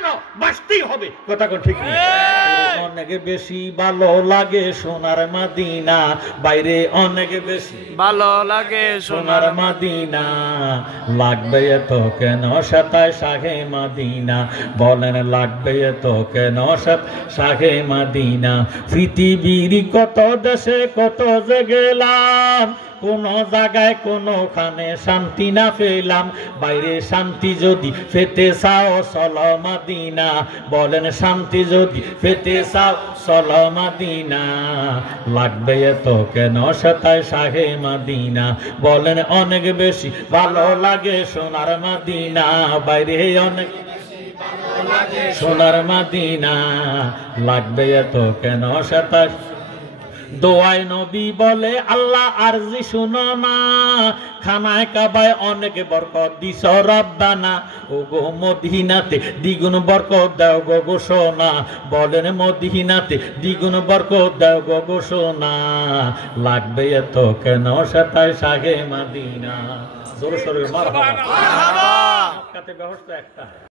কেন বাঁচতেই হবে, কথা কোন ঠিক নেই। অনেক বেশি ভালো লাগে সোনার মদিনা, বাইরে অনেক বেশি ভালো লাগে সোনার মদিনা, লাগবে এত কেন সাতায় শাহে মদিনা, বলেন লাগবে এত কেন শাহে মদিনা। পৃথিবীর কত দেশে কত যে গেলাম, কোন জায়গায় কোনখানে শান্তি না পেলাম, বাইরে শান্তি যদি পেতে চাও চলো মদিনা, বলেন শান্তি যদি পেতে চাও চলো মদিনা, লাগবে এত কেন সাতায় শাহে মদিনা, বলেন অনেক বেশি ভালো লাগে সোনার মদিনা, বাইরে অনেক সোনার মদিনা, লাগবে এত কেন সাতায়। দোয়ায় নবী বলে আল্লাহ আরজি শুনো না, খানায় কাবায় অনেক বরকত দিছ রব্বানা, ও গো মদিনাতে দ্বিগুণ বরকত দাও গো ঘোষণা, বলেন মদিনাতে দ্বিগুণ বরকত দাও গো ঘোষণা, লাগবে এত কেন সাতায় শাহে মদিনা। জোরে সোরে মারহাবা। ব্যবস্থা একটা।